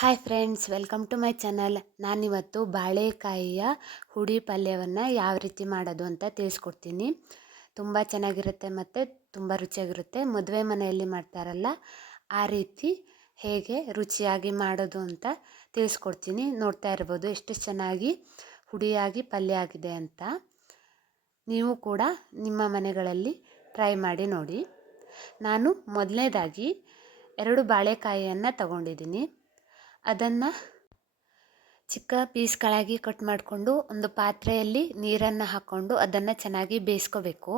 Hi friends, welcome to my channel. ನಾನಿವತ್ತು ಬಾಳೆಕಾಯಿಯ ಹುಡಿ ಪಲ್ಯವನ್ನು ಯಾವ ರೀತಿ ಮಾಡೋದು ಅಂತ ತಿಳಿಸ್ಕೊಡ್ತೀನಿ. ತುಂಬ ಚೆನ್ನಾಗಿರುತ್ತೆ ಮತ್ತು ತುಂಬ ರುಚಿಯಾಗಿರುತ್ತೆ. ಮದುವೆ ಮನೆಯಲ್ಲಿ ಮಾಡ್ತಾರಲ್ಲ ಆ ರೀತಿ ಹೇಗೆ ರುಚಿಯಾಗಿ ಮಾಡೋದು ಅಂತ ತಿಳಿಸ್ಕೊಡ್ತೀನಿ. ನೋಡ್ತಾ ಇರ್ಬೋದು ಎಷ್ಟು ಚೆನ್ನಾಗಿ ಹುಡಿಯಾಗಿ ಪಲ್ಯ ಆಗಿದೆ ಅಂತ. ನೀವು ಕೂಡ ನಿಮ್ಮ ಮನೆಗಳಲ್ಲಿ ಟ್ರೈ ಮಾಡಿ ನೋಡಿ. ನಾನು ಮೊದಲನೇದಾಗಿ 2 ಬಾಳೆಕಾಯಿಯನ್ನು ತಗೊಂಡಿದ್ದೀನಿ. ಅದನ್ನು ಚಿಕ್ಕ ಪೀಸ್ಗಳಾಗಿ ಕಟ್ ಮಾಡಿಕೊಂಡು ಒಂದು ಪಾತ್ರೆಯಲ್ಲಿ ನೀರನ್ನು ಹಾಕ್ಕೊಂಡು ಅದನ್ನು ಚೆನ್ನಾಗಿ ಬೇಯಿಸ್ಕೋಬೇಕು.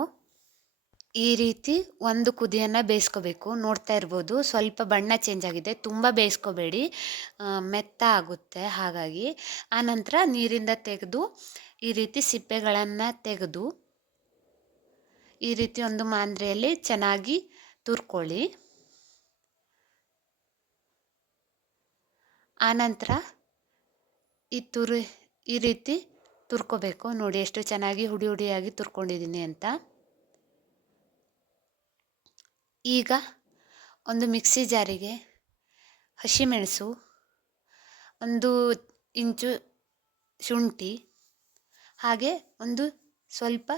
ಈ ರೀತಿ ಒಂದು ಕುದಿಯನ್ನು ಬೇಯಿಸ್ಕೋಬೇಕು. ನೋಡ್ತಾ ಇರ್ಬೋದು ಸ್ವಲ್ಪ ಬಣ್ಣ ಚೇಂಜ್ ಆಗಿದೆ. ತುಂಬ ಬೇಯಿಸ್ಕೋಬೇಡಿ, ಮೆತ್ತ ಆಗುತ್ತೆ. ಹಾಗಾಗಿ ಆನಂತರ ನೀರಿಂದ ತೆಗೆದು ಈ ರೀತಿ ಸಿಪ್ಪೆಗಳನ್ನು ತೆಗೆದು ಈ ರೀತಿ ಒಂದು ಮಾಂದ್ರೆಯಲ್ಲಿ ಚೆನ್ನಾಗಿ ತುರ್ಕೊಳ್ಳಿ. ಆನಂತರ ಈ ರೀತಿ ತುರ್ಕೋಬೇಕು. ನೋಡಿ ಎಷ್ಟು ಚೆನ್ನಾಗಿ ಹುಡಿ ಹುಡಿಯಾಗಿ ತುರ್ಕೊಂಡಿದ್ದೀನಿ ಅಂತ. ಈಗ ಒಂದು ಮಿಕ್ಸಿ ಜಾರಿಗೆ ಹಸಿಮೆಣಸು, 1 ಇಂಚು ಶುಂಠಿ, ಹಾಗೆ ಒಂದು ಸ್ವಲ್ಪ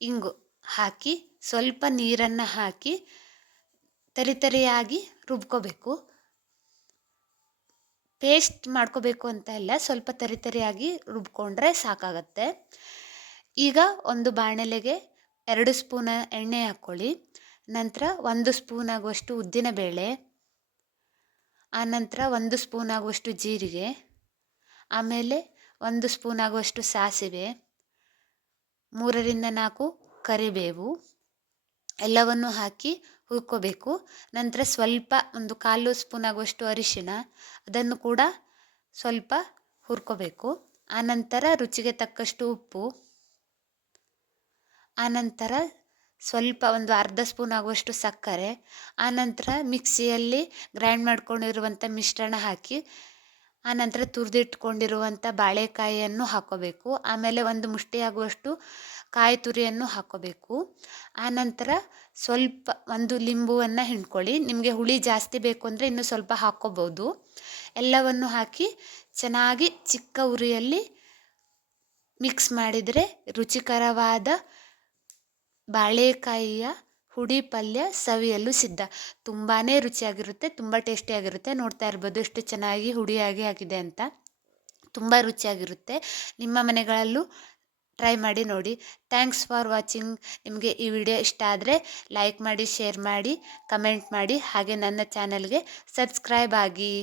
ಇಂಗು ಹಾಕಿ ಸ್ವಲ್ಪ ನೀರನ್ನು ಹಾಕಿ ತರಿತರಿಯಾಗಿ ರುಬ್ಕೋಬೇಕು. ಪೇಸ್ಟ್ ಮಾಡ್ಕೋಬೇಕು ಅಂತ ಇಲ್ಲ, ಸ್ವಲ್ಪ ತರಿತರಿಯಾಗಿ ರುಬ್ಕೊಂಡ್ರೆ ಸಾಕಾಗತ್ತೆ. ಈಗ ಒಂದು ಬಾಣಲೆಗೆ 2 ಸ್ಪೂನ್ ಎಣ್ಣೆ ಹಾಕ್ಕೊಳ್ಳಿ. ನಂತರ 1 ಸ್ಪೂನ್ ಆಗುವಷ್ಟು ಉದ್ದಿನಬೇಳೆ, ಆನಂತರ 1 ಸ್ಪೂನ್ ಆಗುವಷ್ಟು ಜೀರಿಗೆ, ಆಮೇಲೆ 1 ಸ್ಪೂನ್ ಆಗುವಷ್ಟು ಸಾಸಿವೆ, 3 ರಿಂದ 4 ಕರಿಬೇವು ಎಲ್ಲವನ್ನು ಹಾಕಿ ಹುರ್ಕೋಬೇಕು. ನಂತರ ಸ್ವಲ್ಪ ಒಂದು 1/4 ಸ್ಪೂನ್ ಆಗುವಷ್ಟು ಅರಿಶಿಣ, ಅದನ್ನು ಕೂಡ ಸ್ವಲ್ಪ ಹುರ್ಕೋಬೇಕು. ಆನಂತರ ರುಚಿಗೆ ತಕ್ಕಷ್ಟು ಉಪ್ಪು, ಆನಂತರ ಸ್ವಲ್ಪ ಒಂದು 1/2 ಸ್ಪೂನ್ ಆಗುವಷ್ಟು ಸಕ್ಕರೆ, ಆನಂತರ ಮಿಕ್ಸಿಯಲ್ಲಿ ಗ್ರೈಂಡ್ ಮಾಡ್ಕೊಂಡಿರುವಂಥ ಮಿಶ್ರಣ ಹಾಕಿ ಆನಂತರ ತುರಿದಿಟ್ಕೊಂಡಿರುವಂಥ ಬಾಳೆಕಾಯಿಯನ್ನು ಹಾಕ್ಕೋಬೇಕು. ಆಮೇಲೆ 1 ಮುಷ್ಟಿ ಆಗುವಷ್ಟು ಕಾಯಿ ತುರಿಯನ್ನು ಹಾಕ್ಕೋಬೇಕು. ಆನಂತರ ಸ್ವಲ್ಪ 1 ಲಿಂಬುವನ್ನು ಹಿಂಡ್ಕೊಳ್ಳಿ. ನಿಮಗೆ ಹುಳಿ ಜಾಸ್ತಿ ಬೇಕು ಅಂದರೆ ಇನ್ನೂ ಸ್ವಲ್ಪ ಹಾಕ್ಕೋಬೋದು. ಎಲ್ಲವನ್ನು ಹಾಕಿ ಚೆನ್ನಾಗಿ ಚಿಕ್ಕ ಉರಿಯಲ್ಲಿ ಮಿಕ್ಸ್ ಮಾಡಿದರೆ ರುಚಿಕರವಾದ ಬಾಳೆಕಾಯಿಯ ಹುಡಿ ಪಲ್ಯ ಸವಿಯಲು ಸಿದ್ಧ. ತುಂಬಾ ರುಚಿಯಾಗಿರುತ್ತೆ, ತುಂಬ ಟೇಸ್ಟಿಯಾಗಿರುತ್ತೆ. ನೋಡ್ತಾ ಇರ್ಬೋದು ಎಷ್ಟು ಚೆನ್ನಾಗಿ ಹುಡಿಯಾಗಿ ಆಗಿದೆ ಅಂತ. ತುಂಬ ರುಚಿಯಾಗಿರುತ್ತೆ. ನಿಮ್ಮ ಮನೆಗಳಲ್ಲೂ ಟ್ರೈ ಮಾಡಿ ನೋಡಿ. Thanks for watching. ನಿಮಗೆ ಈ ವಿಡಿಯೋ ಇಷ್ಟ ಆದರೆ ಲೈಕ್ ಮಾಡಿ, ಶೇರ್ ಮಾಡಿ, ಕಮೆಂಟ್ ಮಾಡಿ, ಹಾಗೆ ನನ್ನ ಚಾನಲ್ಗೆ ಸಬ್ಸ್ಕ್ರೈಬ್ ಆಗಿ.